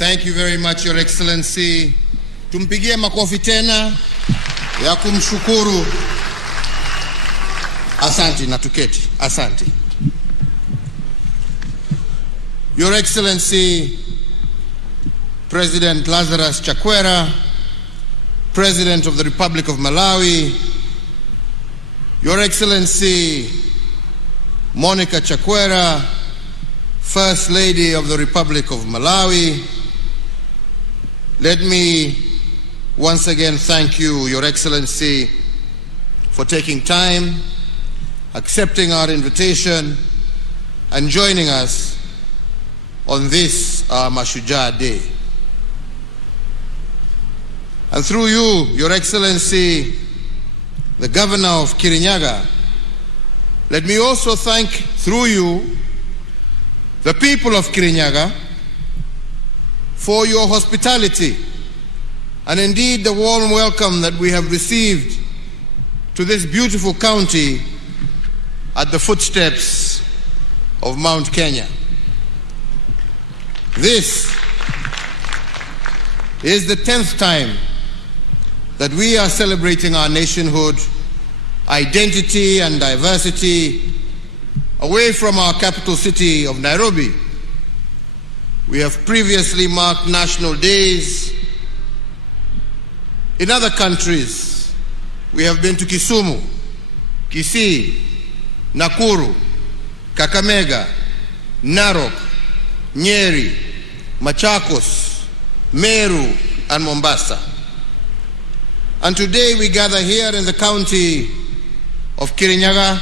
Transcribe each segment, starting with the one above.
Thank you very much, Your Excellency. Tumpigie makofi tena ya kumshukuru. Asante na tuketi. Asante. Your Excellency, President Lazarus Chakwera, President of the Republic of Malawi, Your Excellency Monica Chakwera, First Lady of the Republic of Malawi, let me once again thank you, Your Excellency, for taking time, accepting our invitation, and joining us on this Mashujaa Day. And through you, Your Excellency, the Governor of Kirinyaga, let me also thank, through you, the people of Kirinyaga for your hospitality and indeed the warm welcome that we have received to this beautiful county at the footsteps of Mount Kenya. This is the 10th time that we are celebrating our nationhood, identity and diversity away from our capital city of Nairobi. We have previously marked national days in other countries. We have been to Kisumu, Kisii, Nakuru, Kakamega, Narok, Nyeri, Machakos, Meru, and Mombasa. And today we gather here in the county of Kirinyaga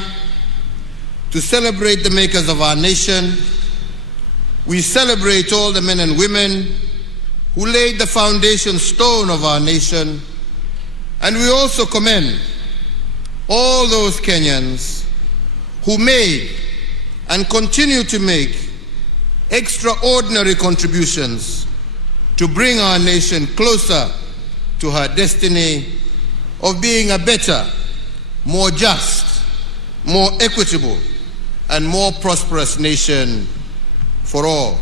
to celebrate the makers of our nation. We celebrate all the men and women who laid the foundation stone of our nation, and we also commend all those Kenyans who made and continue to make extraordinary contributions to bring our nation closer to her destiny of being a better, more just, more equitable, and more prosperous nation for all.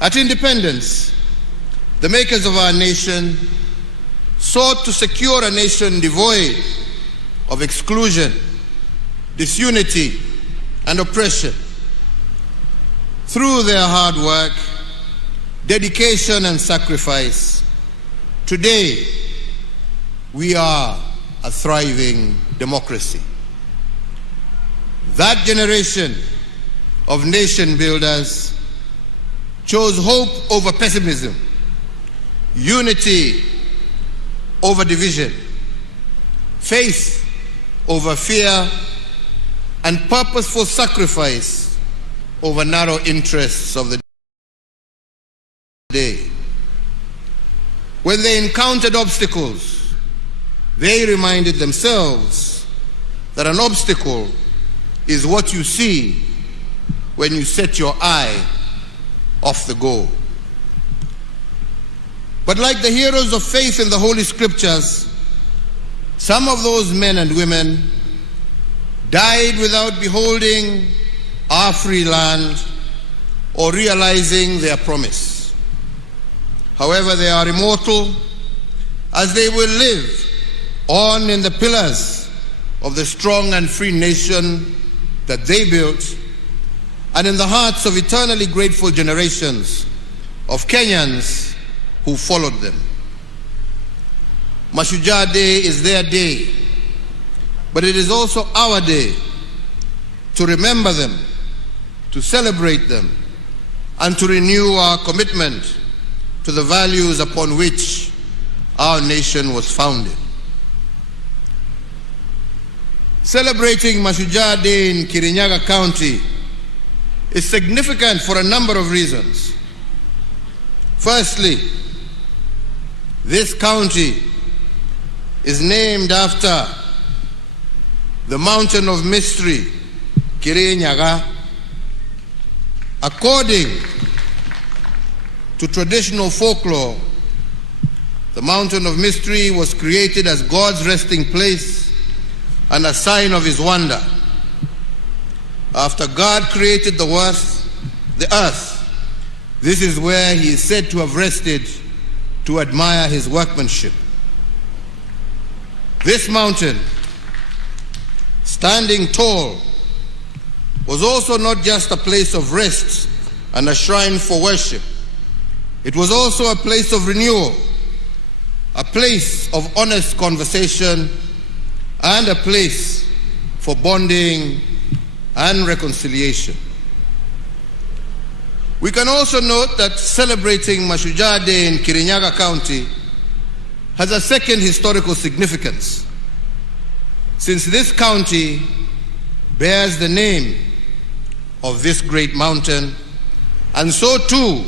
At independence, the makers of our nation sought to secure a nation devoid of exclusion, disunity, and oppression. Through their hard work, dedication, and sacrifice, today we are a thriving democracy. That generation of nation builders chose hope over pessimism, unity over division, faith over fear, and purposeful sacrifice over narrow interests of the day. When they encountered obstacles, they reminded themselves that an obstacle is what you see when you set your eye off the goal. But like the heroes of faith in the Holy Scriptures, some of those men and women died without beholding our free land or realizing their promise. However, they are immortal, as they will live on in the pillars of the strong and free nation that they built, and in the hearts of eternally grateful generations of Kenyans who followed them. Mashujaa Day is their day, but it is also our day to remember them, to celebrate them, and to renew our commitment to the values upon which our nation was founded. Celebrating Mashujaa Day in Kirinyaga County is significant for a number of reasons. Firstly, this county is named after the mountain of mystery, Kirinyaga. According to traditional folklore, the mountain of mystery was created as God's resting place and a sign of his wonder. After God created the earth, This is where he is said to have rested to admire his workmanship. This mountain, standing tall, was also not just a place of rest and a shrine for worship. It was also a place of renewal, a place of honest conversation, and a place for bonding and reconciliation. We can also note that celebrating Mashujaa Day in Kirinyaga County has a second historical significance, since this county bears the name of this great mountain, and so too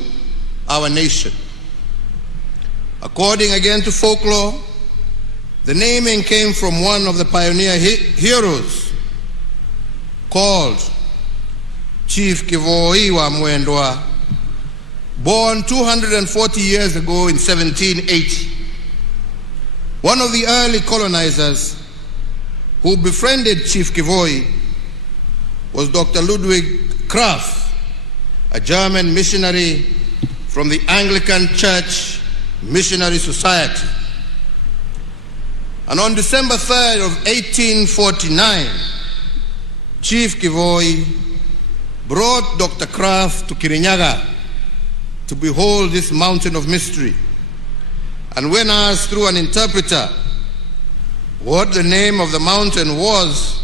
our nation. According again to folklore, the naming came from one of the pioneer heroes called Chief Kivoi wa Mwendwa, born 240 years ago in 1780. One of the early colonizers who befriended Chief Kivoi was Dr. Ludwig Krapf, a German missionary from the Anglican Church Missionary Society. And on December 3rd of 1849, Chief Kivoi brought Dr. Krapf to Kirinyaga to behold this mountain of mystery. And when asked through an interpreter what the name of the mountain was,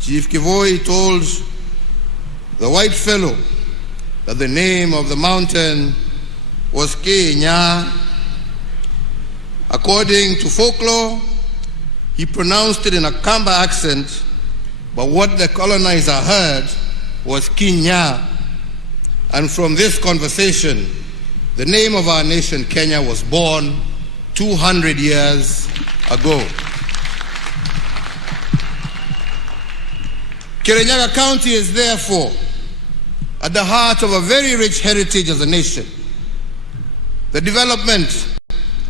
Chief Kivoi told the white fellow that the name of the mountain was Kirinyaga. According to folklore, he pronounced it in a Kamba accent, but what the colonizer heard was Kinya. And from this conversation, the name of our nation, Kenya, was born 200 years ago. Kirinyaga County is therefore at the heart of a very rich heritage as a nation. The development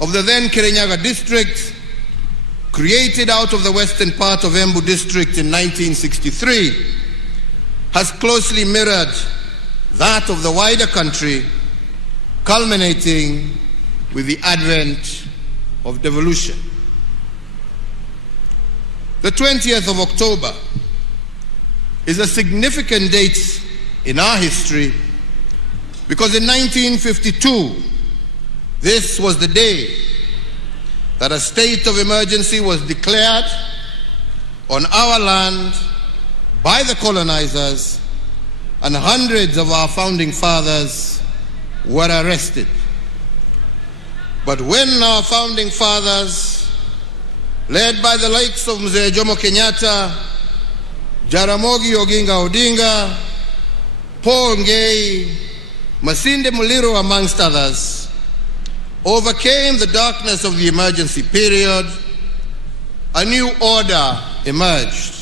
of the then Kirinyaga district, created out of the western part of Embu district in 1963, has closely mirrored that of the wider country, culminating with the advent of devolution. The 20th of October is a significant date in our history because in 1952, this was the day that a state of emergency was declared on our land by the colonizers, and hundreds of our founding fathers were arrested. But when our founding fathers, led by the likes of Mzee Jomo Kenyatta, Jaramogi Oginga Odinga, Paul Ngei, Masinde Muliro, amongst others, overcame the darkness of the emergency period, a new order emerged.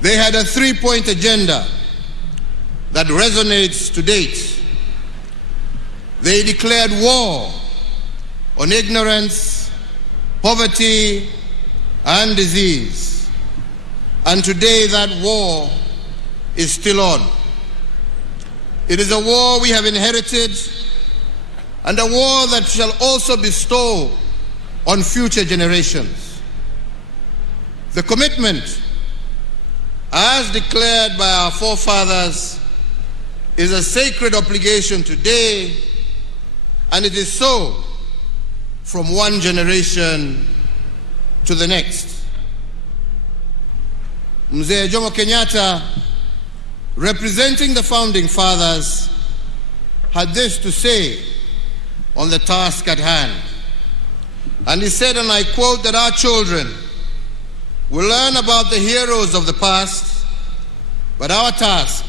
They had a three-point agenda that resonates to date. They declared war on ignorance, poverty, and disease. And today that war is still on. It is a war we have inherited, and a war that shall also bestow on future generations. The commitment, as declared by our forefathers, is a sacred obligation today, and it is so from one generation to the next. Mzee Jomo Kenyatta, representing the founding fathers, had this to say on the task at hand. And he said, and I quote, that our children will learn about the heroes of the past, but our task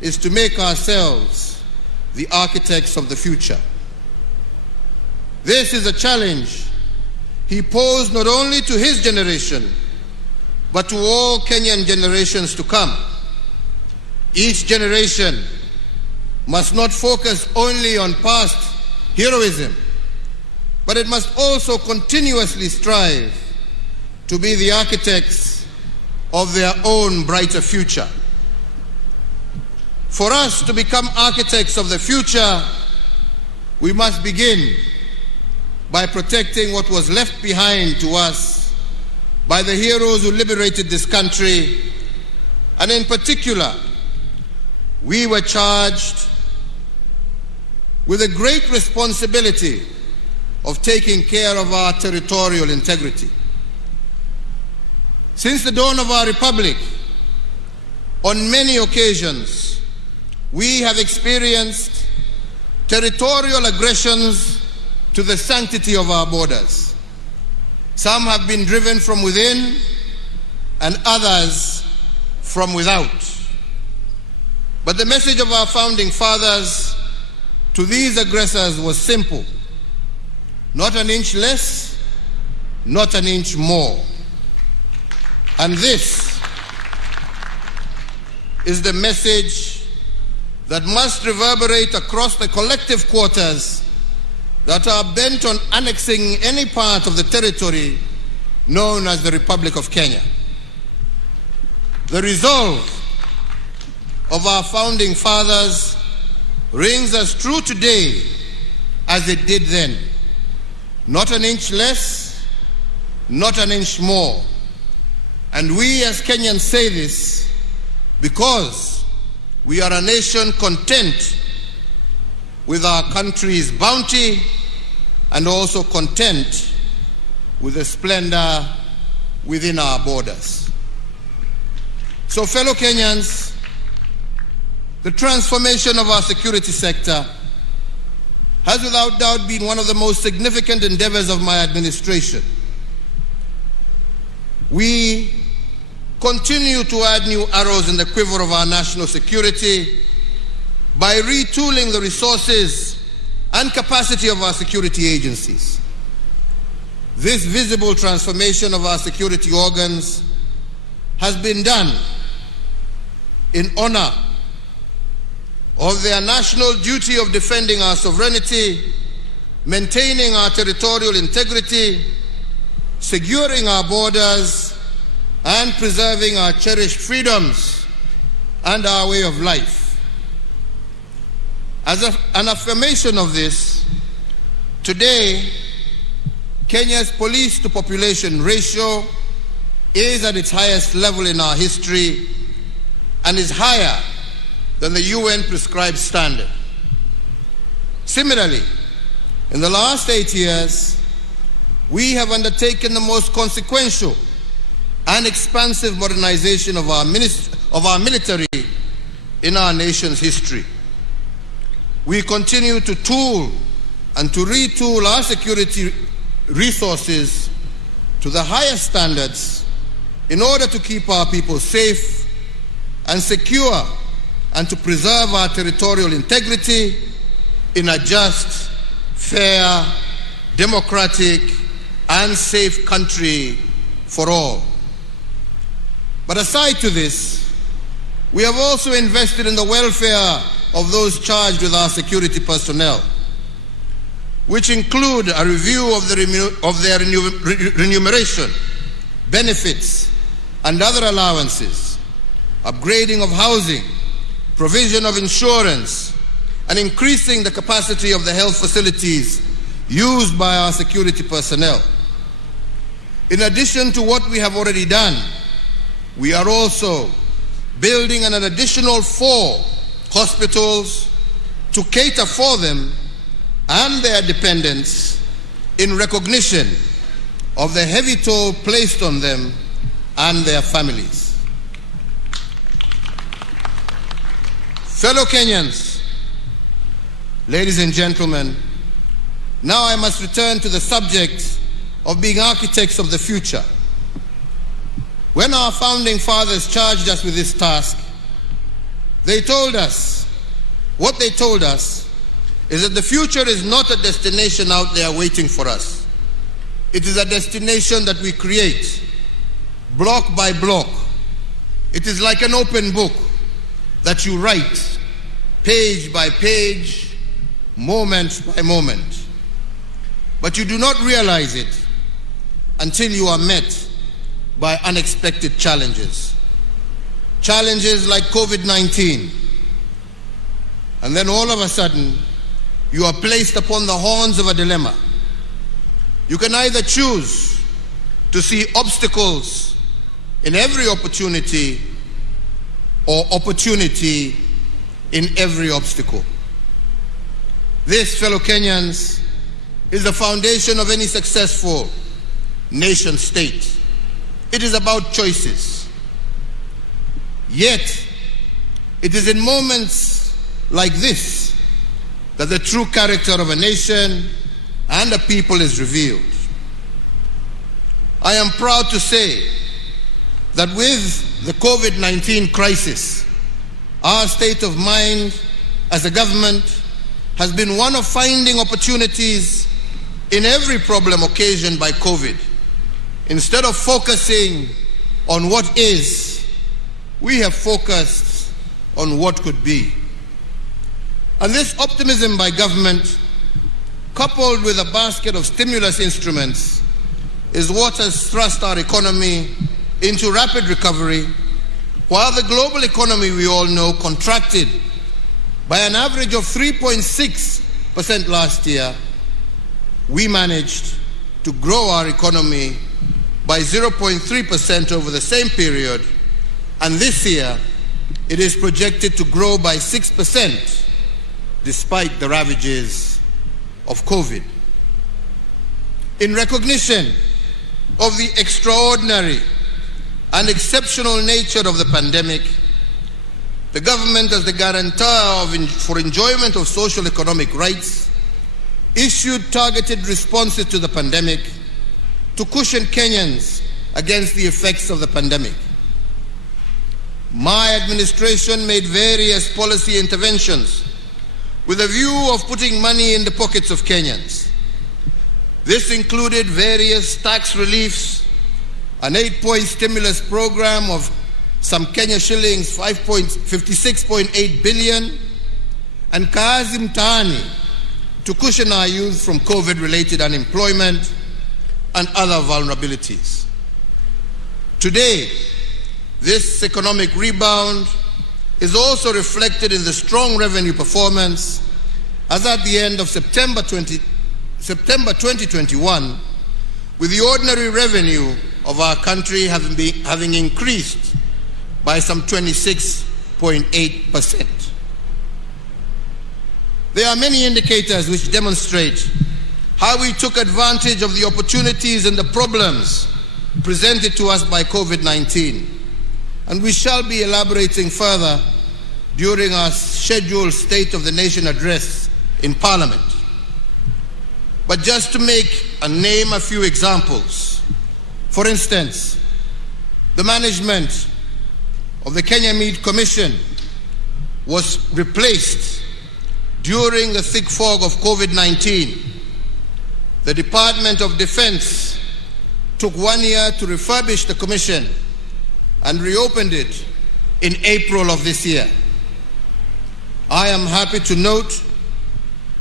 is to make ourselves the architects of the future. This is a challenge he posed not only to his generation, but to all Kenyan generations to come. Each generation must not focus only on past heroism, but it must also continuously strive to be the architects of their own brighter future. For us to become architects of the future, we must begin by protecting what was left behind to us by the heroes who liberated this country. And in particular, we were charged with a great responsibility of taking care of our territorial integrity. Since the dawn of our republic, on many occasions, we have experienced territorial aggressions to the sanctity of our borders. Some have been driven from within and others from without. But the message of our founding fathers to these aggressors was simple: not an inch less, not an inch more. And this is the message that must reverberate across the collective quarters that are bent on annexing any part of the territory known as the Republic of Kenya. The resolve of our founding fathers rings as true today as it did then. Not an inch less, not an inch more. And we as Kenyans say this because we are a nation content with our country's bounty and also content with the splendor within our borders. So, fellow Kenyans, the transformation of our security sector has without doubt been one of the most significant endeavors of my administration. We continue to add new arrows in the quiver of our national security by retooling the resources and capacity of our security agencies. This visible transformation of our security organs has been done in honor of their national duty of defending our sovereignty, maintaining our territorial integrity, securing our borders, and preserving our cherished freedoms and our way of life. As an affirmation of this, today, Kenya's police to population ratio is at its highest level in our history and is higher than the UN prescribed standard. Similarly, in the last 8 years, we have undertaken the most consequential and expansive modernization of our military in our nation's history. We continue to tool and to retool our security resources to the highest standards in order to keep our people safe and secure and to preserve our territorial integrity in a just, fair, democratic, and safe country for all. But aside to this, we have also invested in the welfare of those charged with our security personnel, which include a review of their remuneration, benefits, and other allowances, upgrading of housing, provision of insurance, and increasing the capacity of the health facilities used by our security personnel. In addition to what we have already done, we are also building an additional 4 hospitals to cater for them and their dependents in recognition of the heavy toll placed on them and their families. Fellow Kenyans, ladies and gentlemen, now I must return to the subject of being architects of the future. When our founding fathers charged us with this task, what they told us is that the future is not a destination out there waiting for us. It is a destination that we create, block by block. It is like an open book that you write, page by page, moment by moment. But you do not realize it until you are met by unexpected challenges. Challenges like COVID-19, And then all of a sudden, you are placed upon the horns of a dilemma. You can either choose to see obstacles in every opportunity or opportunity in every obstacle. This, fellow Kenyans, is the foundation of any successful nation state. It is about choices. Yet, it is in moments like this that the true character of a nation and a people is revealed. I am proud to say that with the COVID-19 crisis, our state of mind as a government has been one of finding opportunities in every problem occasioned by COVID. Instead of focusing on what is, we have focused on what could be. And this optimism by government, coupled with a basket of stimulus instruments, is what has thrust our economy into rapid recovery, while the global economy, we all know, contracted by an average of 3.6% last year. We managed to grow our economy by 0.3% over the same period, and this year it is projected to grow by 6% despite the ravages of COVID. In recognition of the extraordinary and exceptional nature of the pandemic, the government, as the guarantor for enjoyment of social economic rights, issued targeted responses to the pandemic to cushion Kenyans against the effects of the pandemic. My administration made various policy interventions with a view of putting money in the pockets of Kenyans. This included various tax reliefs, an 8-point stimulus program of some Kenya shillings 56.8 billion, and Kazi Mtaani to cushion our youth from COVID-related unemployment and other vulnerabilities. Today, this economic rebound is also reflected in the strong revenue performance, as at the end of September 2021, with the ordinary revenue of our country having increased by some 26.8%. There are many indicators which demonstrate how we took advantage of the opportunities and the problems presented to us by COVID-19, and we shall be elaborating further during our scheduled State of the Nation address in Parliament. But just to name a few examples, for instance, the management of the Kenya Meat Commission was replaced during the thick fog of COVID-19. The Department of Defense took 1 year to refurbish the commission and reopened it in April of this year. I am happy to note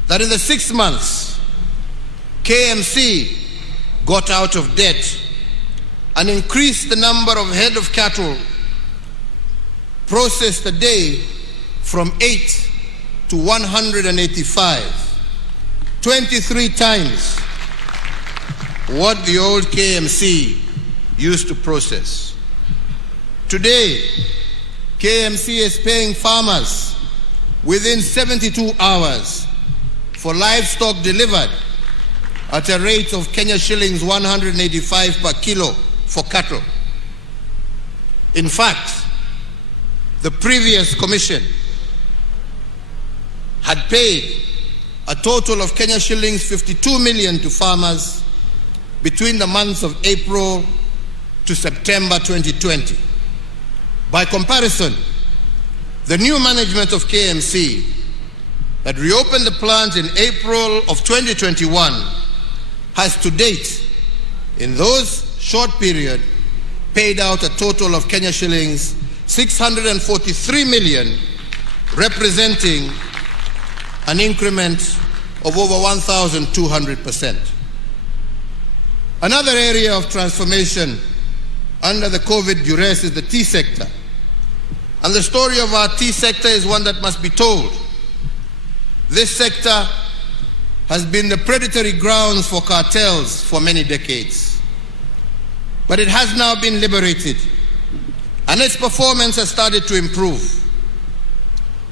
that in the 6 months, KMC got out of debt and increased the number of head of cattle processed a day from 8 to 185, 23 times what the old KMC used to process. Today, KMC is paying farmers within 72 hours for livestock delivered at a rate of Kenya shillings 185 per kilo for cattle. In fact, the previous commission had paid a total of Kenya shillings 52 million to farmers between the months of April to September 2020. By comparison, the new management of KMC that reopened the plant in April of 2021 has to date, in those short period, paid out a total of Kenya shillings 643 million, representing an increment of over 1,200%. Another area of transformation under the COVID duress is the tea sector. And the story of our tea sector is one that must be told. This sector has been the predatory grounds for cartels for many decades. But it has now been liberated, and its performance has started to improve.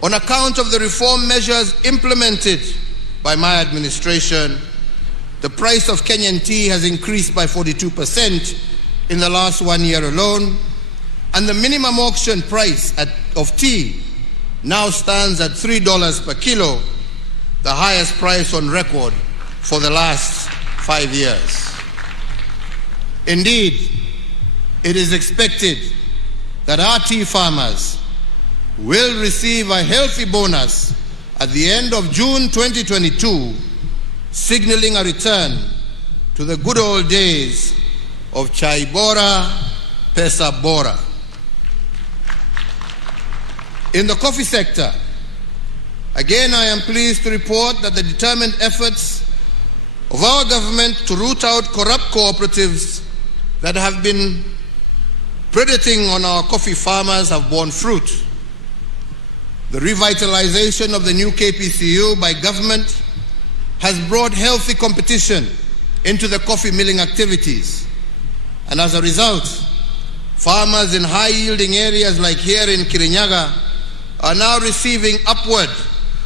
On account of the reform measures implemented by my administration, the price of Kenyan tea has increased by 42% in the last 1 year alone, and the minimum auction price of tea now stands at $3 per kilo, the highest price on record for the last 5 years. Indeed, it is expected that our tea farmers will receive a healthy bonus at the end of June 2022, signaling a return to the good old days of Chai Bora, Pesa Bora. In the coffee sector, again, I am pleased to report that the determined efforts of our government to root out corrupt cooperatives that have been predating on our coffee farmers have borne fruit. The revitalization of the new KPCU by government has brought healthy competition into the coffee milling activities. And as a result, farmers in high-yielding areas like here in Kirinyaga are now receiving upward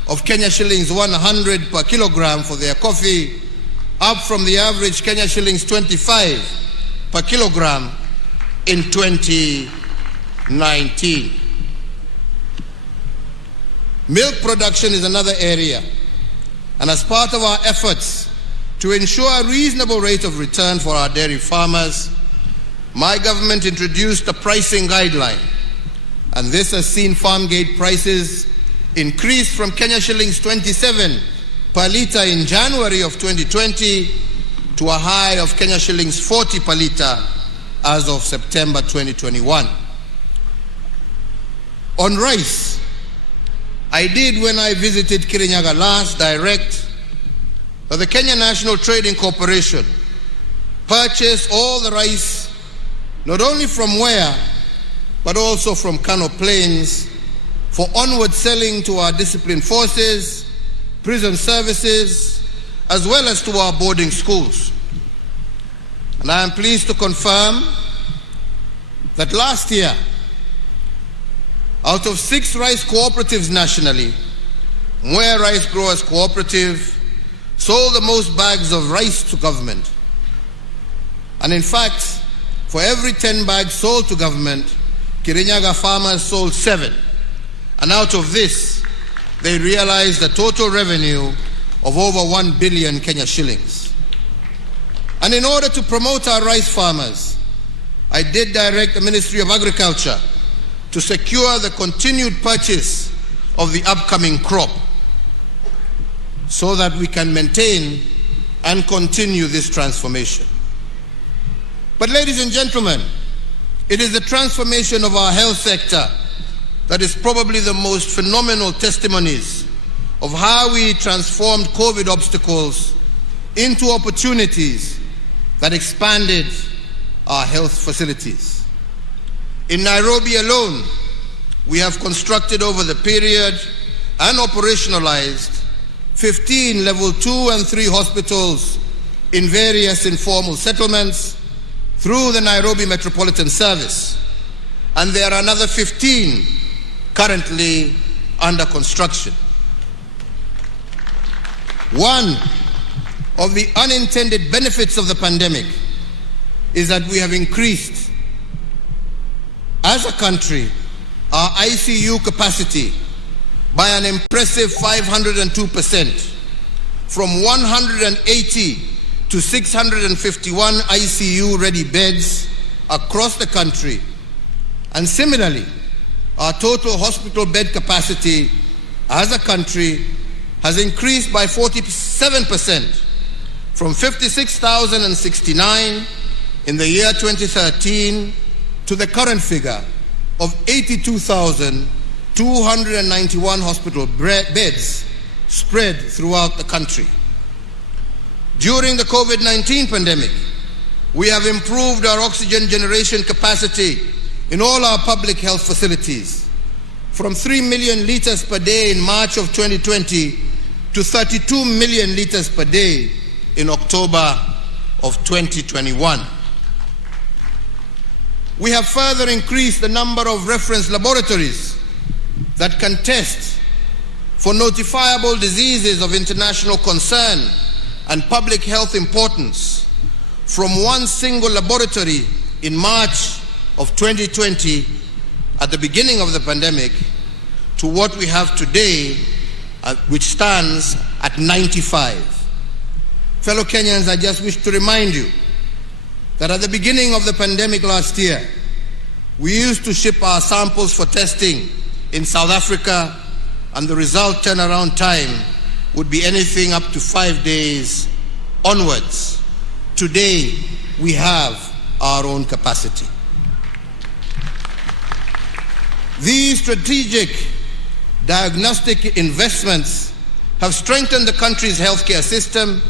of Kenya shillings 100 per kilogram for their coffee, up from the average Kenya shillings 25 per kilogram in 2019. Milk production is another area, and as part of our efforts to ensure a reasonable rate of return for our dairy farmers, my government introduced a pricing guideline, and this has seen farm gate prices increase from Kenya shillings 27 per litre in January of 2020 to a high of Kenya shillings 40 per litre as of September 2021. On rice, I did, when I visited Kirinyaga last, direct that the Kenya National Trading Corporation purchase all the rice, not only from Ware, but also from Kano Plains, for onward selling to our disciplined forces, prison services, as well as to our boarding schools. And I am pleased to confirm that last year, out of 6 rice cooperatives nationally, Mwea Rice Growers Cooperative sold the most bags of rice to government. And in fact, for every 10 bags sold to government, Kirinyaga farmers sold 7. And out of this, they realized a total revenue of over 1 billion Kenya shillings. And in order to promote our rice farmers, I did direct the Ministry of Agriculture to secure the continued purchase of the upcoming crop so that we can maintain and continue this transformation. But ladies and gentlemen, it is the transformation of our health sector that is probably the most phenomenal testimonies of how we transformed COVID obstacles into opportunities that expanded our health facilities. In Nairobi alone, we have constructed over the period and operationalized 15 level 2 and 3 hospitals in various informal settlements through the Nairobi Metropolitan Service. And there are another 15 currently under construction. One of the unintended benefits of the pandemic is that we have increased, as a country, our ICU capacity by an impressive 502%, from 180 to 651 ICU-ready beds across the country. And similarly, our total hospital bed capacity as a country has increased by 47%, from 56,069 in the year 2013 to the current figure of 82,291 hospital beds spread throughout the country. During the COVID-19 pandemic, we have improved our oxygen generation capacity in all our public health facilities from 3 million liters per day in March of 2020 to 32 million liters per day in October of 2021. We have further increased the number of reference laboratories that can test for notifiable diseases of international concern and public health importance from one single laboratory in March of 2020 at the beginning of the pandemic to what we have today, which stands at 95. Fellow Kenyans, I just wish to remind you that at the beginning of the pandemic last year, we used to ship our samples for testing in South Africa, and the result turnaround time would be anything up to 5 days onwards. Today, we have our own capacity. These strategic diagnostic investments have strengthened the country's healthcare system,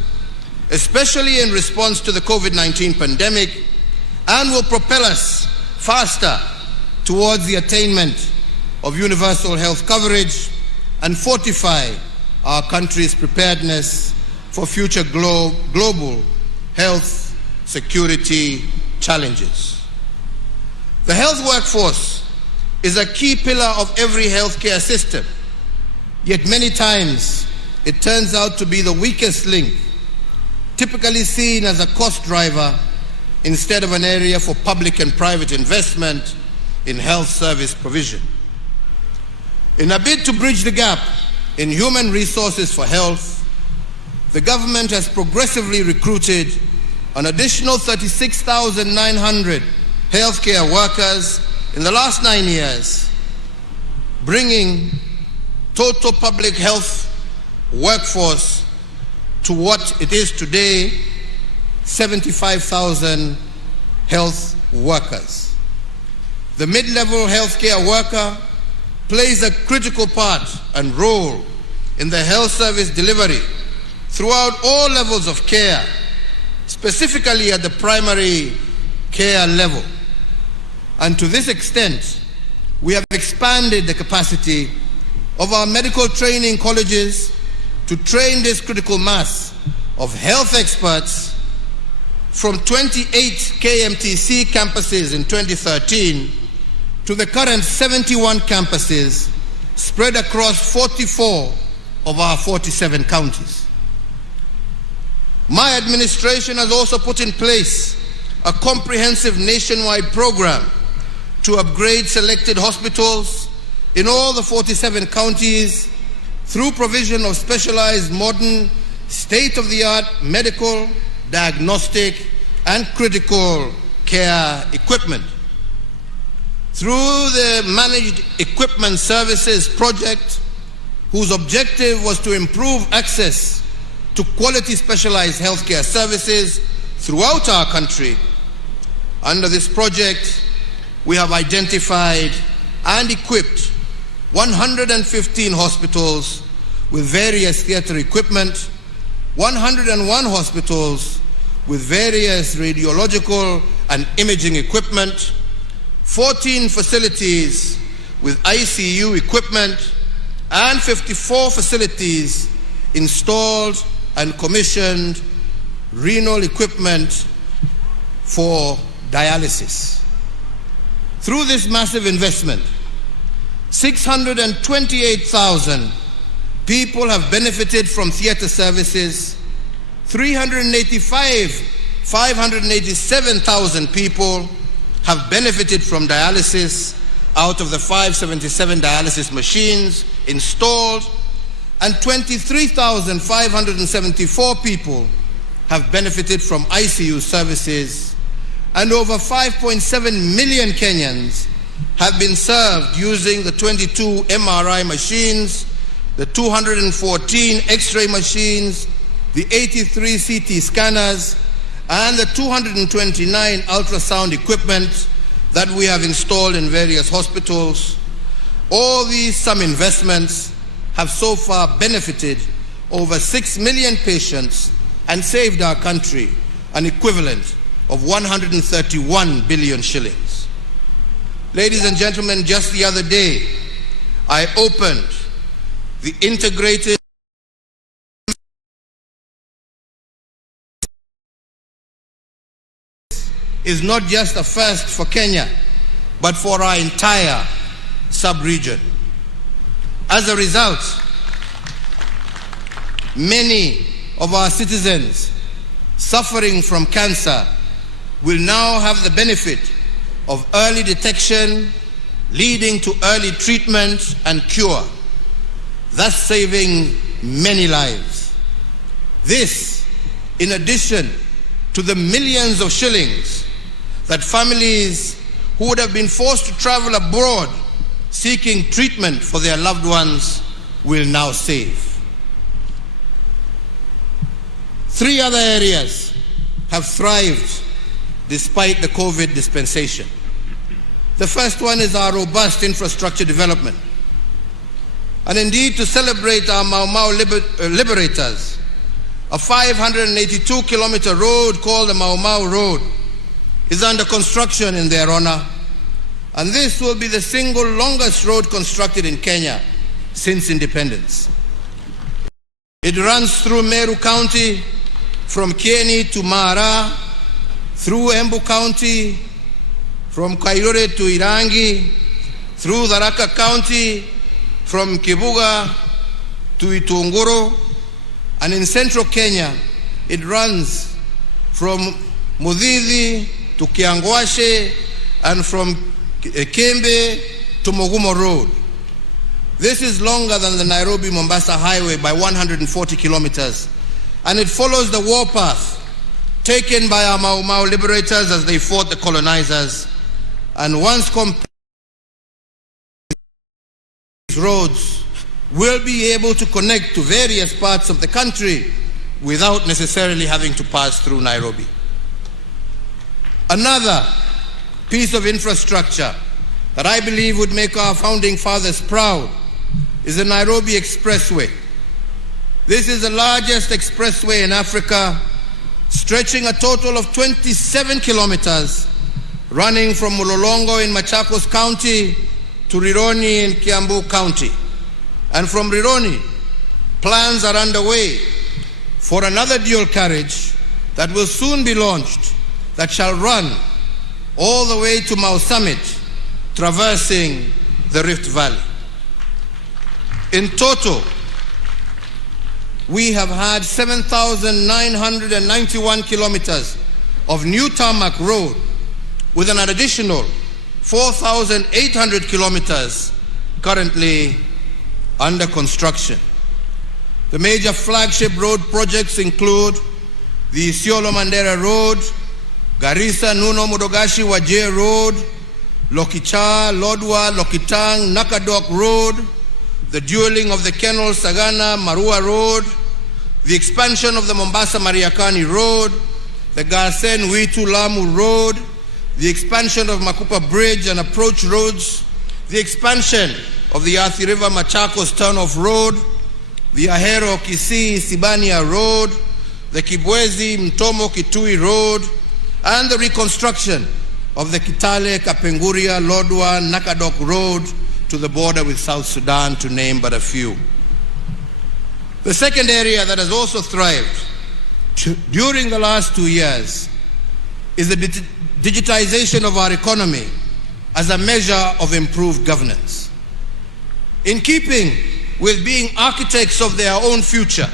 especially in response to the COVID-19 pandemic, and will propel us faster towards the attainment of universal health coverage and fortify our country's preparedness for future global health security challenges. The health workforce is a key pillar of every healthcare system, yet many times it turns out to be the weakest link, typically seen as a cost driver instead of an area for public and private investment in health service provision. In a bid to bridge the gap in human resources for health, the government has progressively recruited an additional 36,900 healthcare workers in the last 9 years, bringing total public health workforce to what it is today, 75,000 health workers. The mid-level healthcare worker plays a critical part and role in the health service delivery throughout all levels of care, specifically at the primary care level. And to this extent, we have expanded the capacity of our medical training colleges to train this critical mass of health experts from 28 KMTC campuses in 2013 to the current 71 campuses spread across 44 of our 47 counties. My administration has also put in place a comprehensive nationwide program to upgrade selected hospitals in all the 47 counties through provision of specialized modern state-of-the-art medical, diagnostic, and critical care equipment. Through the Managed Equipment Services project, whose objective was to improve access to quality specialized healthcare services throughout our country. Under this project, we have identified and equipped 115 hospitals with various theater equipment, 101 hospitals with various radiological and imaging equipment, 14 facilities with ICU equipment, and 54 facilities installed and commissioned renal equipment for dialysis. Through this massive investment, 628,000 people have benefited from theater services, 587,000 people have benefited from dialysis out of the 577 dialysis machines installed, and 23,574 people have benefited from ICU services, and over 5.7 million Kenyans have been served using the 22 MRI machines, the 214 X-ray machines, the 83 CT scanners, and the 229 ultrasound equipment that we have installed in various hospitals. All these some investments have so far benefited over 6 million patients and saved our country an equivalent of 131 billion shillings. Ladies and gentlemen, just the other day, I opened the integrated is not just a first for Kenya, but for our entire sub-region. As a result, many of our citizens suffering from cancer will now have the benefit of early detection, leading to early treatment and cure, thus saving many lives. This, in addition to the millions of shillings that families who would have been forced to travel abroad seeking treatment for their loved ones will now save. 3 other areas have thrived despite the COVID dispensation. The first one is our robust infrastructure development. And indeed, to celebrate our Mau Mau liberators, a 582-kilometer road called the Mau Mau Road is under construction in their honor. And this will be the single longest road constructed in Kenya since independence. It runs through Meru County, from Kieni to Mara, through Embu County, from Kairore to Irangi, through Tharaka County, from Kibuga to Itunguru, and in central Kenya, it runs from Mudhidhi to Kiangwashe, and from Kembe to Mogumo Road. This is longer than the Nairobi-Mombasa highway by 140 kilometers, and it follows the warpath taken by our Mau Mau liberators as they fought the colonizers. And once complete, roads will be able to connect to various parts of the country without necessarily having to pass through Nairobi. Another piece of infrastructure that I believe would make our founding fathers proud is the Nairobi Expressway. This is the largest expressway in Africa, stretching a total of 27 kilometers, running from Mulolongo in Machakos County to Rironi in Kiambu County. And from Rironi, plans are underway for another dual carriage that will soon be launched that shall run all the way to Mau Summit, traversing the Rift Valley. In total, we have had 7,991 kilometers of new tarmac road with an additional 4,800 kilometers currently under construction. The major flagship road projects include the Isiolo Mandera Road, Garissa Nuno Mudogashi Wajir Road, Lokicha, Lodwa, Lokitang, Nakadok Road, the dueling of the Kenol Sagana Marua Road, the expansion of the Mombasa Mariakani Road, the Garsen Witu Lamu Road, the expansion of Makupa Bridge and approach roads, the expansion of the Athi River Machakos Turnoff Road, the Ahero Kisii Sibania Road, the Kibwezi Mtomo Kitui Road, and the reconstruction of the Kitale Kapenguria Lodwa Nakadok Road to the border with South Sudan, to name but a few. The second area that has also thrived during the last 2 years is the digitization of our economy as a measure of improved governance. In keeping with being architects of their own future,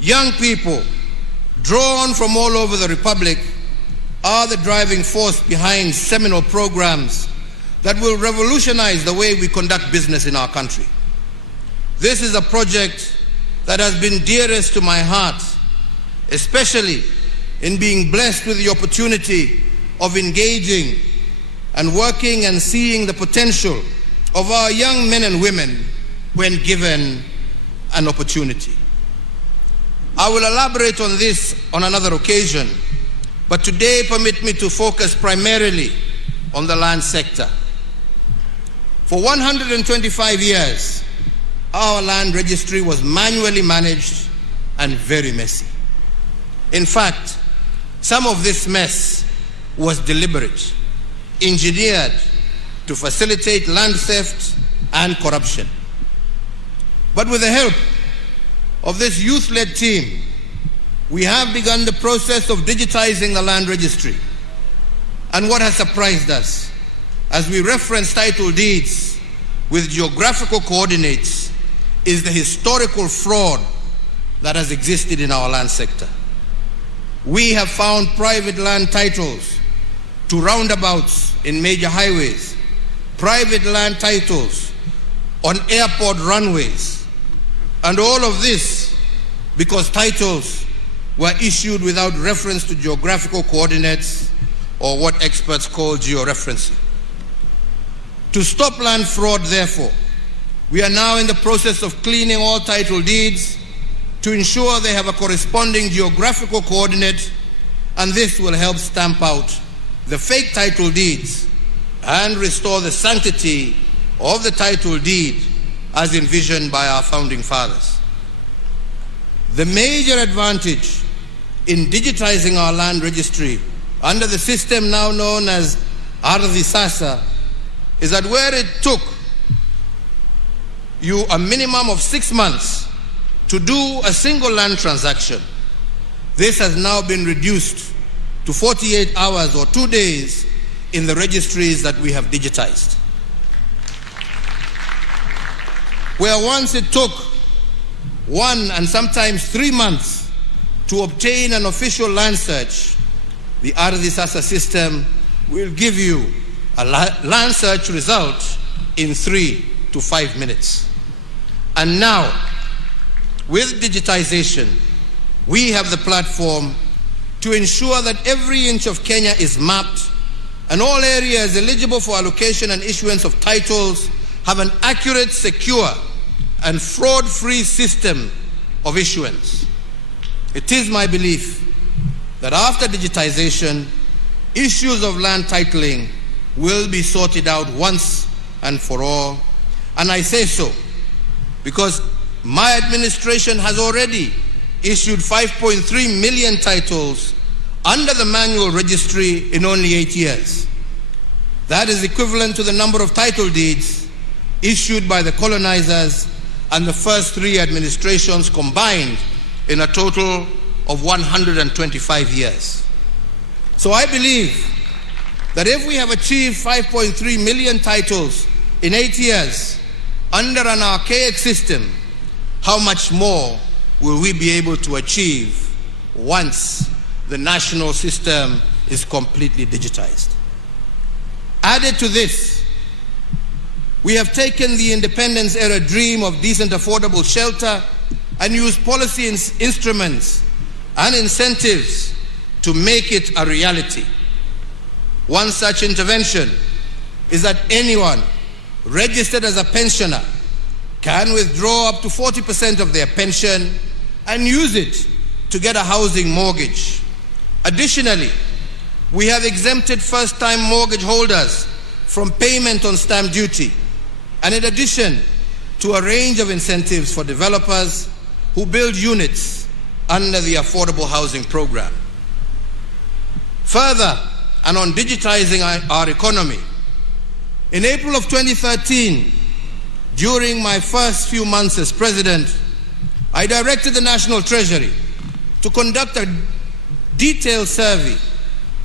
young people drawn from all over the Republic are the driving force behind seminal programs that will revolutionize the way we conduct business in our country. This is a project that has been dearest to my heart, especially in being blessed with the opportunity of engaging and working and seeing the potential of our young men and women when given an opportunity. I will elaborate on this on another occasion, but today permit me to focus primarily on the land sector. For 125 years, our land registry was manually managed and very messy. In fact, some of this mess was deliberate, engineered to facilitate land theft and corruption. But with the help of this youth-led team, we have begun the process of digitizing the land registry. And what has surprised us, as we reference title deeds with geographical coordinates, is the historical fraud that has existed in our land sector. We have found private land titles to roundabouts in major highways, private land titles on airport runways, and all of this because titles were issued without reference to geographical coordinates, or what experts call georeferencing. To stop land fraud, therefore, we are now in the process of cleaning all title deeds to ensure they have a corresponding geographical coordinate, and this will help stamp out the fake title deeds and restore the sanctity of the title deed as envisioned by our founding fathers. The major advantage in digitizing our land registry under the system now known as Ardhi Sasa is that where it took you a minimum of 6 months to do a single land transaction, this has now been reduced to 48 hours or 2 days in the registries that we have digitized. Where once it took 1 and sometimes 3 months to obtain an official land search, the Ardhi Sasa system will give you a land search result in 3 to 5 minutes. And now, with digitization, we have the platform to ensure that every inch of Kenya is mapped and all areas eligible for allocation and issuance of titles have an accurate, secure, and fraud-free system of issuance. It is my belief that after digitization, issues of land titling will be sorted out once and for all. And I say so because my administration has already issued 5.3 million titles under the manual registry in only 8 years. That is equivalent to the number of title deeds issued by the colonizers and the first 3 administrations combined in a total of 125 years. So I believe that if we have achieved 5.3 million titles in 8 years under an archaic system, how much more will we be able to achieve once the national system is completely digitized? Added to this, we have taken the independence-era dream of decent, affordable shelter and used policy instruments and incentives to make it a reality. One such intervention is that anyone registered as a pensioner can withdraw up to 40% of their pension and use it to get a housing mortgage. Additionally, we have exempted first-time mortgage holders from payment on stamp duty, and in addition to a range of incentives for developers who build units under the Affordable Housing Program. Further, and on digitizing our economy, in April of 2013, during my first few months as president, I directed the National Treasury to conduct a detailed survey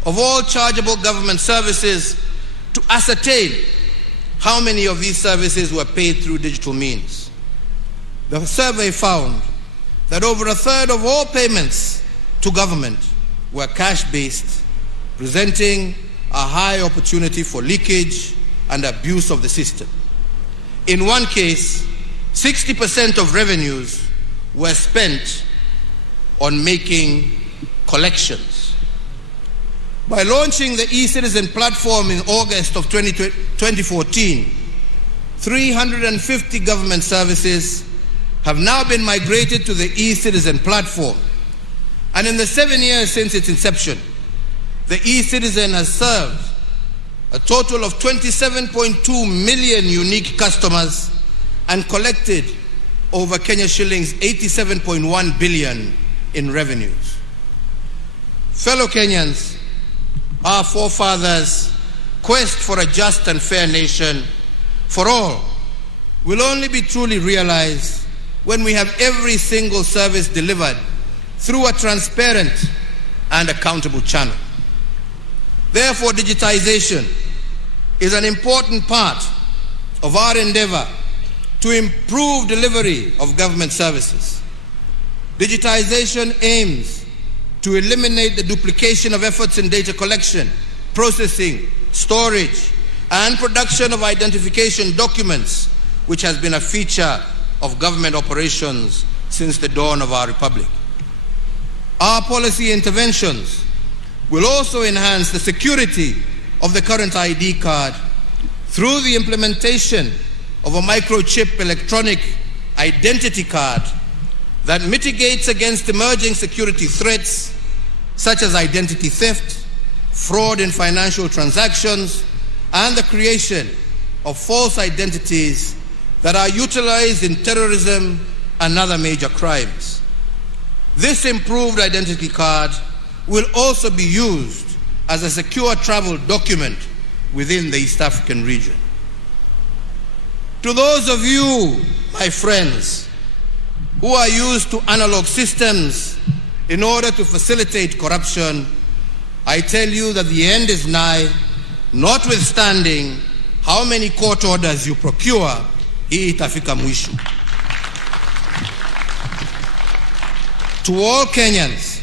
of all chargeable government services to ascertain how many of these services were paid through digital means. The survey found that over a third of all payments to government were cash-based, presenting a high opportunity for leakage and abuse of the system. In one case, 60% of revenues were spent on making collections. By launching the e-Citizen platform in August of 2014, 350 government services have now been migrated to the e-Citizen platform. And in the 7 years since its inception, the e-Citizen has served a total of 27.2 million unique customers and collected over Kenya shillings 87.1 billion in revenues. Fellow Kenyans, our forefathers' quest for a just and fair nation for all will only be truly realized when we have every single service delivered through a transparent and accountable channel. Therefore, digitization is an important part of our endeavor to improve delivery of government services. Digitization aims to eliminate the duplication of efforts in data collection, processing, storage, and production of identification documents, which has been a feature of government operations since the dawn of our republic. Our policy interventions will also enhance the security of the current ID card through the implementation of a microchip electronic identity card that mitigates against emerging security threats such as identity theft, fraud in financial transactions, and the creation of false identities that are utilized in terrorism and other major crimes. This improved identity card will also be used as a secure travel document within the East African region. To those of you, my friends, who are used to analog systems in order to facilitate corruption, I tell you that the end is nigh, notwithstanding how many court orders you procure, hii itafika mwisho. To all Kenyans,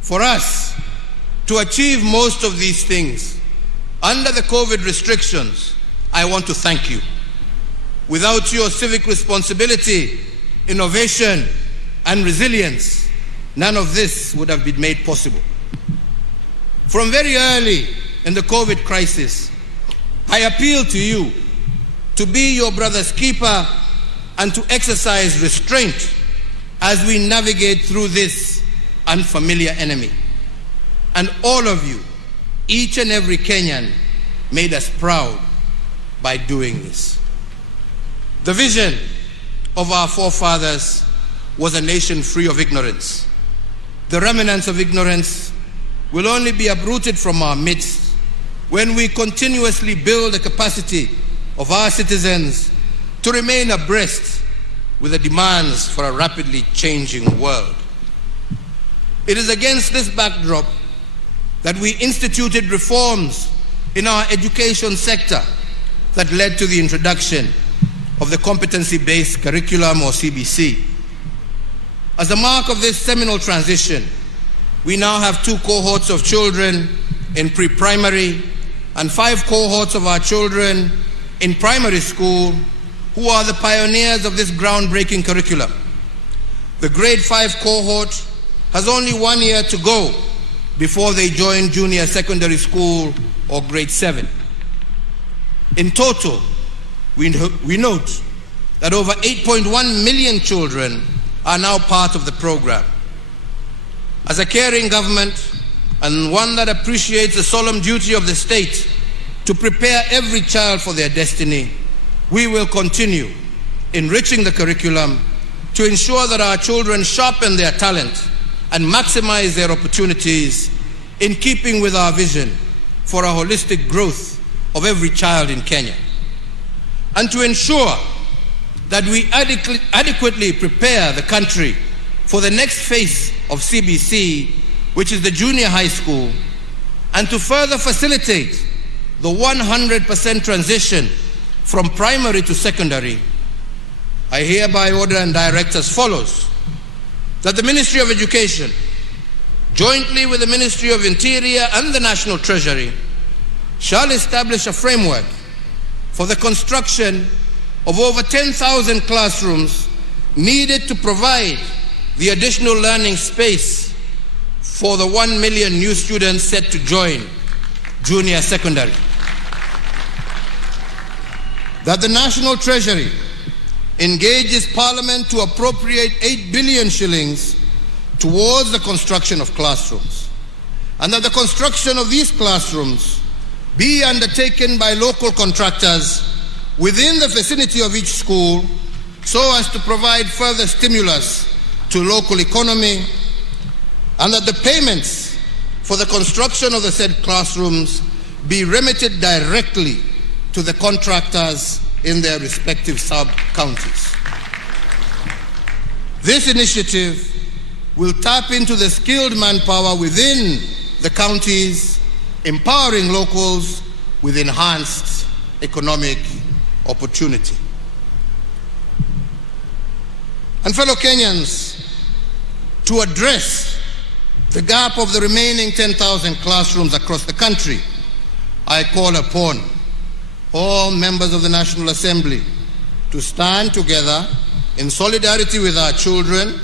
for us to achieve most of these things under the COVID restrictions, I want to thank you. Without your civic responsibility, innovation, and resilience, none of this would have been made possible. From very early in the COVID crisis, I appeal to you to be your brother's keeper and to exercise restraint as we navigate through this unfamiliar enemy. And all of you, each and every Kenyan, made us proud by doing this. The vision of our forefathers was a nation free of ignorance. The remnants of ignorance will only be uprooted from our midst when we continuously build the capacity of our citizens to remain abreast with the demands for a rapidly changing world. It is against this backdrop that we instituted reforms in our education sector that led to the introduction of the competency-based curriculum, or CBC. As a mark of this seminal transition, we now have 2 cohorts of children in pre-primary and 5 cohorts of our children in primary school who are the pioneers of this groundbreaking curriculum. The grade 5 cohort has only 1 year to go before they join junior secondary school or grade 7. In total, we note that over 8.1 million children are now part of the program. As a caring government and one that appreciates the solemn duty of the state to prepare every child for their destiny, we will continue enriching the curriculum to ensure that our children sharpen their talent and maximize their opportunities in keeping with our vision for a holistic growth of every child in Kenya. And to ensure that we adequately prepare the country for the next phase of CBC, which is the junior high school, and to further facilitate the 100% transition from primary to secondary, I hereby order and direct as follows: that the Ministry of Education, jointly with the Ministry of Interior and the National Treasury, shall establish a framework for the construction of over 10,000 classrooms needed to provide the additional learning space for the 1 million new students set to join junior secondary. That the National Treasury engages Parliament to appropriate 8 billion shillings towards the construction of classrooms, and that the construction of these classrooms be undertaken by local contractors within the vicinity of each school so as to provide further stimulus to local economy, and that the payments for the construction of the said classrooms be remitted directly to the contractors in their respective sub-counties. This initiative will tap into the skilled manpower within the counties empowering locals with enhanced economic opportunity. And fellow Kenyans, to address the gap of the remaining 10,000 classrooms across the country, I call upon all members of the National Assembly to stand together in solidarity with our children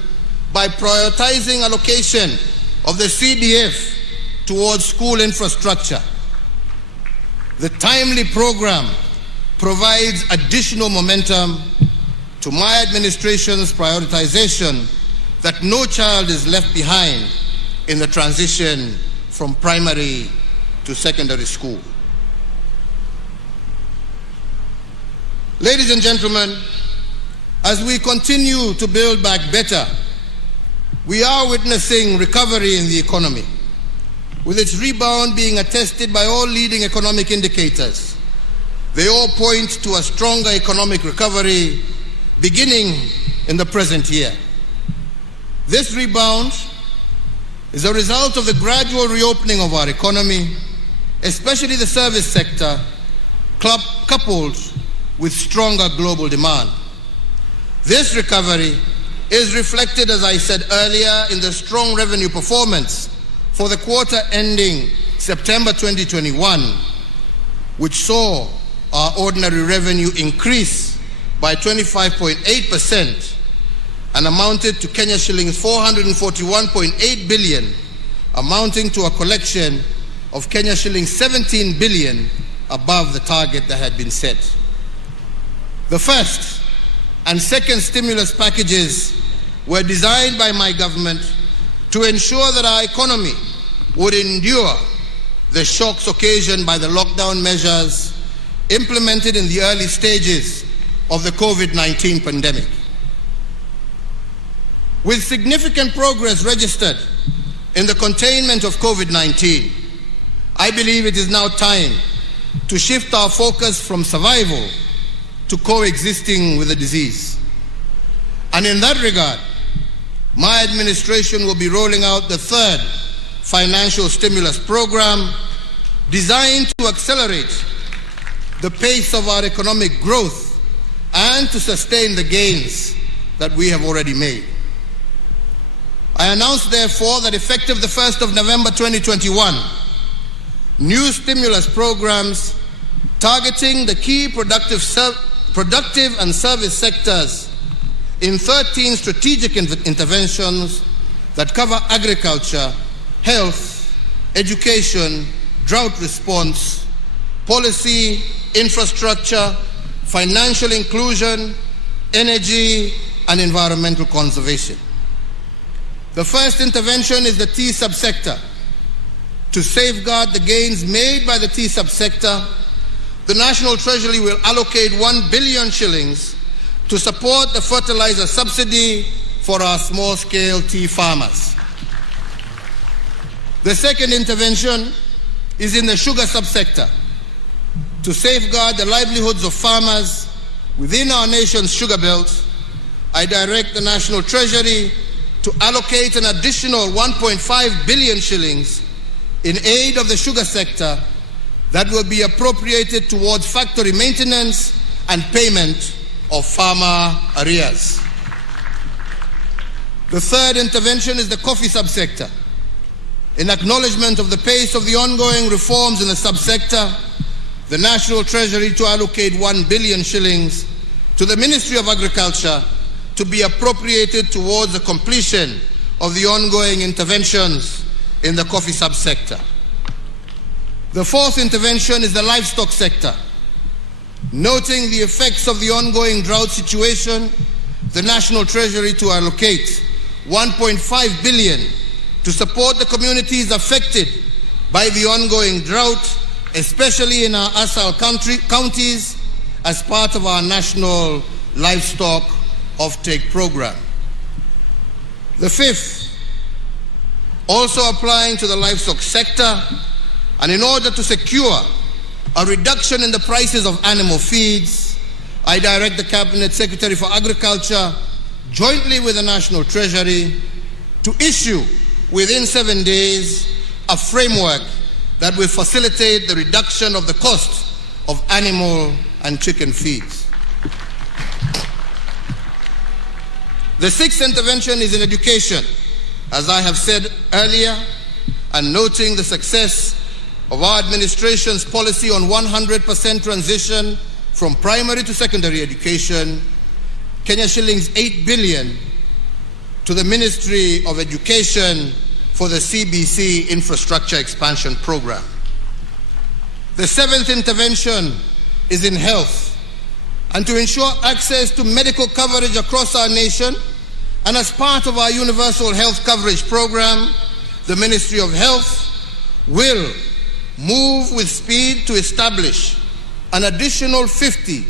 by prioritizing allocation of the CDF towards school infrastructure. The timely program provides additional momentum to my administration's prioritization that no child is left behind in the transition from primary to secondary school. Ladies and gentlemen, as we continue to build back better, we are witnessing recovery in the economy, with its rebound being attested by all leading economic indicators. They all point to a stronger economic recovery beginning in the present year. This rebound is a result of the gradual reopening of our economy, especially the service sector, coupled with stronger global demand. This recovery is reflected, as I said earlier, in the strong revenue performance for the quarter ending September 2021, which saw our ordinary revenue increase by 25.8% and amounted to Kenya shillings 441.8 billion, amounting to a collection of Kenya shillings 17 billion above the target that had been set. The first and second stimulus packages were designed by my government to ensure that our economy would endure the shocks occasioned by the lockdown measures implemented in the early stages of the COVID-19 pandemic. With significant progress registered in the containment of COVID-19, I believe it is now time to shift our focus from survival to coexisting with the disease. And in that regard, my administration will be rolling out the third financial stimulus program designed to accelerate the pace of our economic growth and to sustain the gains that we have already made. I announce, therefore, that effective the 1st of November 2021, new stimulus programs targeting the key productive and service sectors in 13 strategic interventions that cover agriculture, health, education, drought response, policy, infrastructure, financial inclusion, energy, and environmental conservation. The first intervention is the tea subsector. To safeguard the gains made by the tea subsector, the National Treasury will allocate 1 billion shillings to support the fertilizer subsidy for our small-scale tea farmers. The second intervention is in the sugar subsector. To safeguard the livelihoods of farmers within our nation's sugar belt, I direct the National Treasury to allocate an additional 1.5 billion shillings in aid of the sugar sector that will be appropriated towards factory maintenance and payment of farmer arrears. The third intervention is the coffee subsector. In acknowledgement of the pace of the ongoing reforms in the subsector, the National Treasury to allocate 1 billion shillings to the Ministry of Agriculture to be appropriated towards the completion of the ongoing interventions in the coffee subsector. The fourth intervention is the livestock sector. Noting the effects of the ongoing drought situation, the National Treasury to allocate 1.5 billion to support the communities affected by the ongoing drought, especially in our ASAL counties, as part of our national livestock offtake program. The fifth, also applying to the livestock sector, and in order to secure a reduction in the prices of animal feeds, I direct the Cabinet Secretary for Agriculture, jointly with the National Treasury, to issue within 7 days a framework that will facilitate the reduction of the cost of animal and chicken feeds. The sixth intervention is in education. As I have said earlier, and noting the success of our administration's policy on 100% transition from primary to secondary education, Kenya shillings 8 billion to the Ministry of Education for the CBC Infrastructure Expansion Program. The seventh intervention is in health, and to ensure access to medical coverage across our nation, and as part of our universal health coverage program, the Ministry of Health will move with speed to establish an additional 50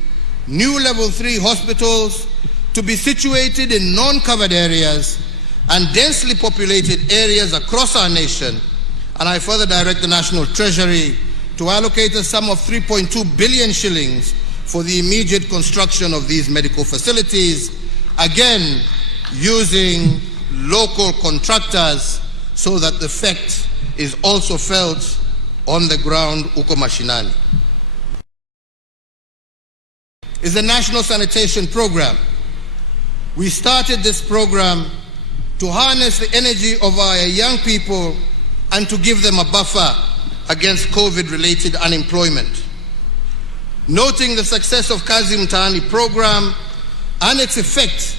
new level 3 hospitals to be situated in non-covered areas and densely populated areas across our nation. And I further direct the National Treasury to allocate a sum of 3.2 billion shillings for the immediate construction of these medical facilities, again using local contractors so that the effect is also felt on the ground uko mashinani. Is the National Sanitation Program. We started this program to harness the energy of our young people and to give them a buffer against COVID-related unemployment. Noting the success of Kazi Mtaani program and its effect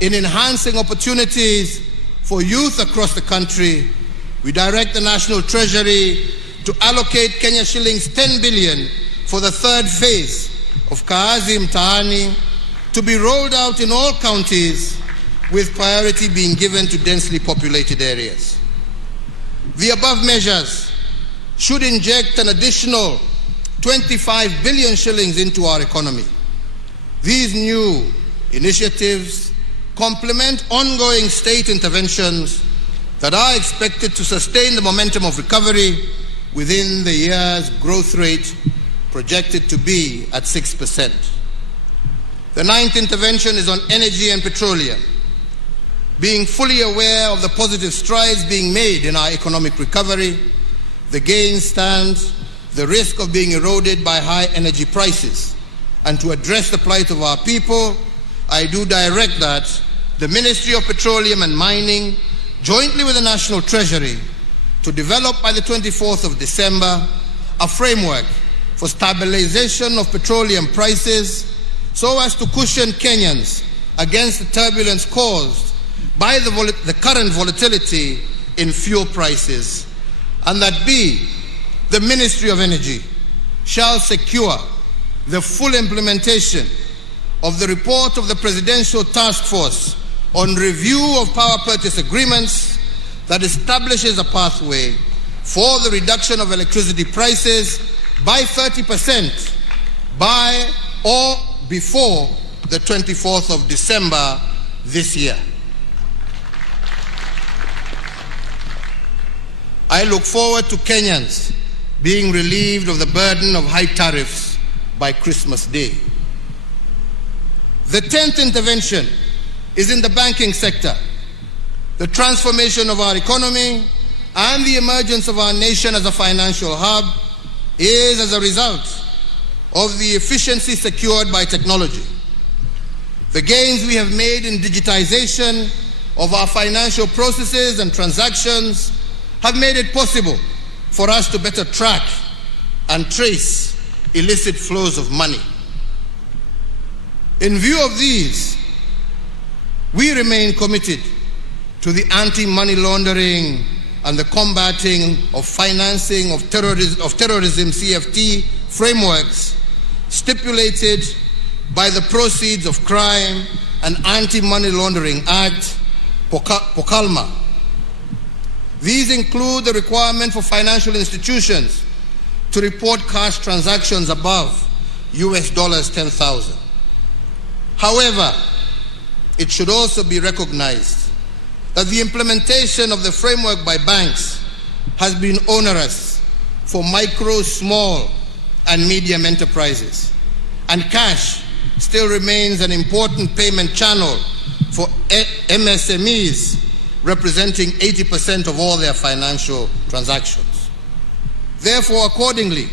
in enhancing opportunities for youth across the country, we direct the National Treasury to allocate Kenya shillings 10 billion for the third phase of Kazi Mtaani to be rolled out in all counties, with priority being given to densely populated areas. The above measures should inject an additional 25 billion shillings into our economy. These new initiatives complement ongoing state interventions that are expected to sustain the momentum of recovery within the year's growth rate projected to be at 6%. The ninth intervention is on energy and petroleum. Being fully aware of the positive strides being made in our economic recovery, the gain stands the risk of being eroded by high energy prices. And to address the plight of our people, I do direct that the Ministry of Petroleum and Mining, jointly with the National Treasury, to develop by the 24th of December a framework for stabilization of petroleum prices so as to cushion Kenyans against the turbulence caused by the current volatility in fuel prices, and that B, the Ministry of Energy shall secure the full implementation of the report of the Presidential Task Force on review of power purchase agreements that establishes a pathway for the reduction of electricity prices by 30% by or before the 24th of December this year. I look forward to Kenyans being relieved of the burden of high tariffs by Christmas Day. The 10th intervention is in the banking sector. The transformation of our economy and the emergence of our nation as a financial hub is as a result of the efficiency secured by technology. The gains we have made in digitization of our financial processes and transactions have made it possible for us to better track and trace illicit flows of money. In view of these, we remain committed to the anti-money laundering and the combating of financing of terrorism CFT frameworks stipulated by the Proceeds of Crime and Anti-Money Laundering Act, POCALMA. These include the requirement for financial institutions to report cash transactions above US dollars 10,000. However, it should also be recognized that the implementation of the framework by banks has been onerous for micro, small, and medium enterprises, and cash still remains an important payment channel for MSMEs, representing 80% of all their financial transactions. Therefore, accordingly,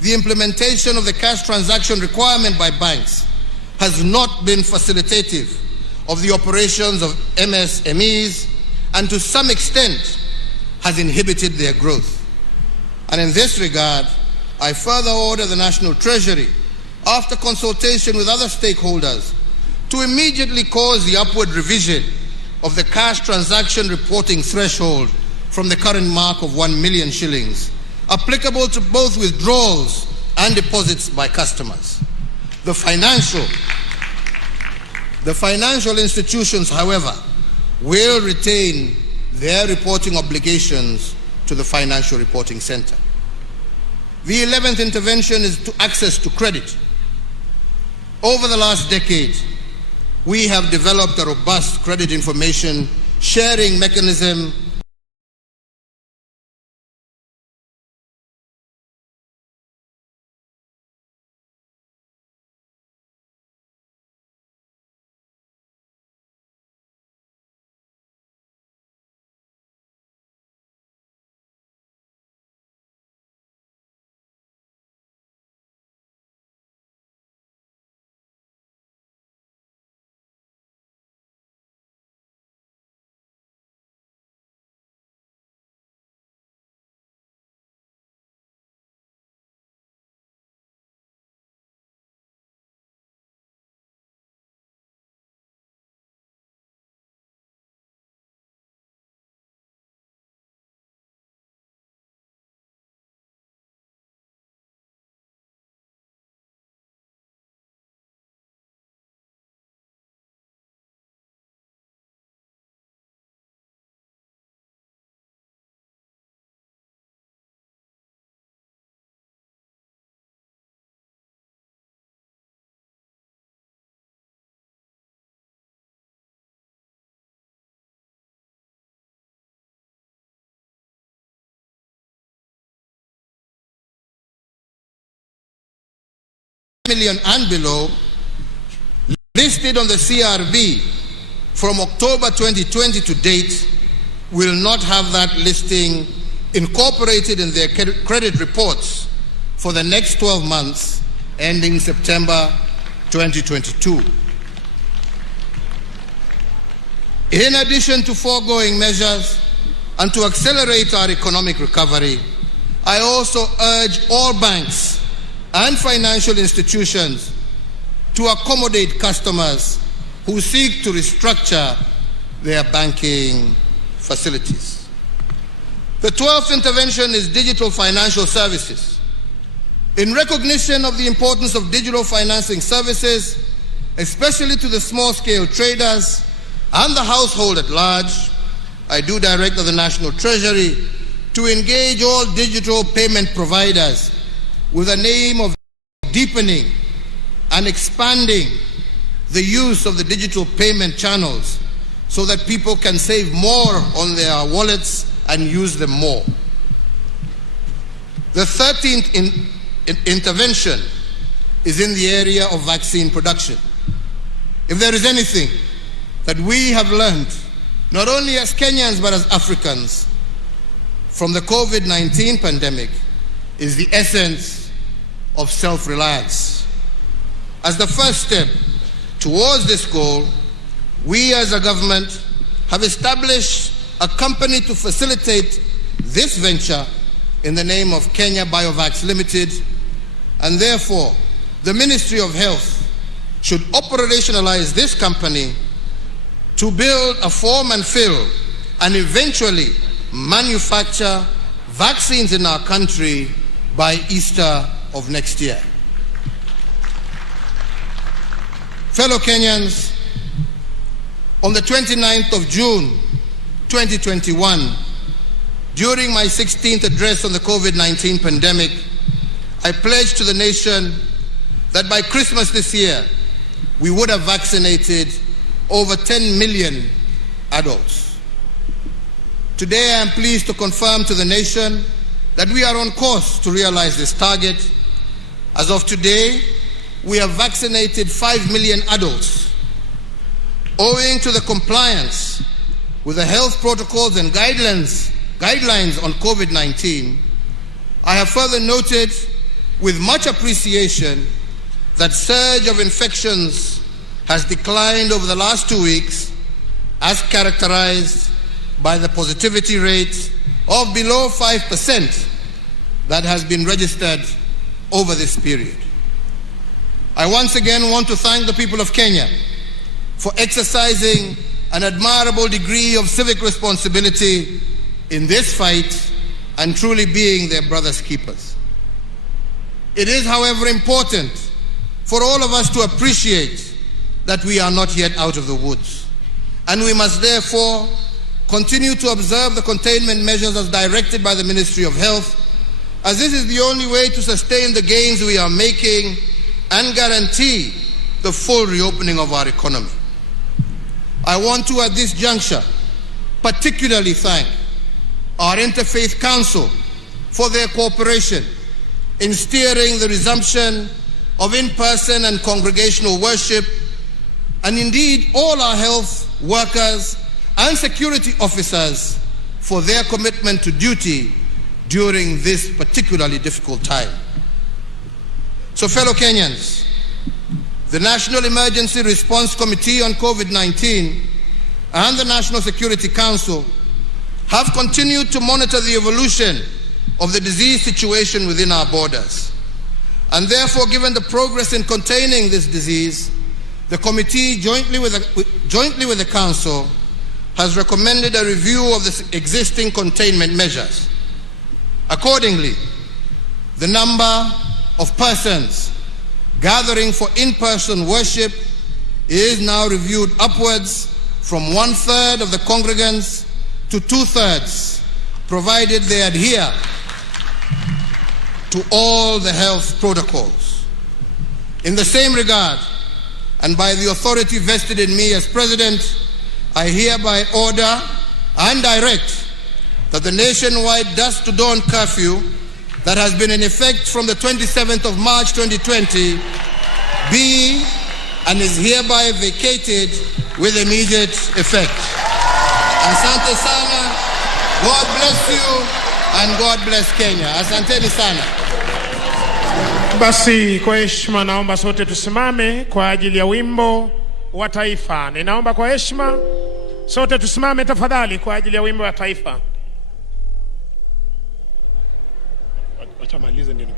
the implementation of the cash transaction requirement by banks has not been facilitative of the operations of MSMEs and to some extent has inhibited their growth. And in this regard, I further order the National Treasury, after consultation with other stakeholders, to immediately cause the upward revision of the cash transaction reporting threshold from the current mark of 1 million shillings, applicable to both withdrawals and deposits by customers. The financial institutions, however, will retain their reporting obligations to the Financial Reporting Center. The 11th intervention is to access to credit. Over the last decade, we have developed a robust credit information sharing mechanism million and below, listed on the CRB from October 2020 to date, will not have that listing incorporated in their credit reports for the next 12 months ending September 2022. In addition to foregoing measures and to accelerate our economic recovery, I also urge all banks and financial institutions to accommodate customers who seek to restructure their banking facilities. The 12th intervention is digital financial services. In recognition of the importance of digital financing services, especially to the small-scale traders and the household at large, I do direct the National Treasury to engage all digital payment providers with the aim of deepening and expanding the use of the digital payment channels so that people can save more on their wallets and use them more. The 13th intervention is in the area of vaccine production. If there is anything that we have learned, not only as Kenyans but as Africans, from the COVID-19 pandemic, is the essence of self-reliance. As the first step towards this goal, we as a government have established a company to facilitate this venture in the name of Kenya Biovacs Limited, and therefore the Ministry of Health should operationalize this company to build a form and fill and eventually manufacture vaccines in our country by Easter of next year. Fellow Kenyans, on the 29th of June 2021, during my 16th address on the COVID-19 pandemic, I pledged to the nation that by Christmas this year, we would have vaccinated over 10 million adults. Today, I am pleased to confirm to the nation that we are on course to realize this target. As of today, we have vaccinated 5 million adults. Owing to the compliance with the health protocols and guidelines on COVID-19, I have further noted with much appreciation that surge of infections has declined over the last 2 weeks, as characterized by the positivity rate of below 5% that has been registered over this period. I once again want to thank the people of Kenya for exercising an admirable degree of civic responsibility in this fight and truly being their brother's keepers. It is, however, important for all of us to appreciate that we are not yet out of the woods, and we must therefore continue to observe the containment measures as directed by the Ministry of Health, as this is the only way to sustain the gains we are making and guarantee the full reopening of our economy. I want to, at this juncture, particularly thank our Interfaith Council for their cooperation in steering the resumption of in-person and congregational worship, and indeed all our health workers and security officers for their commitment to duty during this particularly difficult time. So, fellow Kenyans, the National Emergency Response Committee on COVID-19 and the National Security Council have continued to monitor the evolution of the disease situation within our borders. And therefore, given the progress in containing this disease, the committee, jointly with the Council, has recommended a review of the existing containment measures. Accordingly, the number of persons gathering for in-person worship is now reviewed upwards from 1/3 of the congregants to 2/3, provided they adhere to all the health protocols. In the same regard, and by the authority vested in me as President, I hereby order and direct that the nationwide dusk to dawn curfew that has been in effect from the 27th of March 2020 be and is hereby vacated with immediate effect. Asante sana, God bless you, and God bless Kenya. Asanteni sana. Basi kwa heshima naomba sote tusimame kwa ajili ya wimbo wa taifa. Ninaomba kwa heshima sote tusimame tafadhali kwa ajili ya wimbo wa taifa. Acha malize ndio.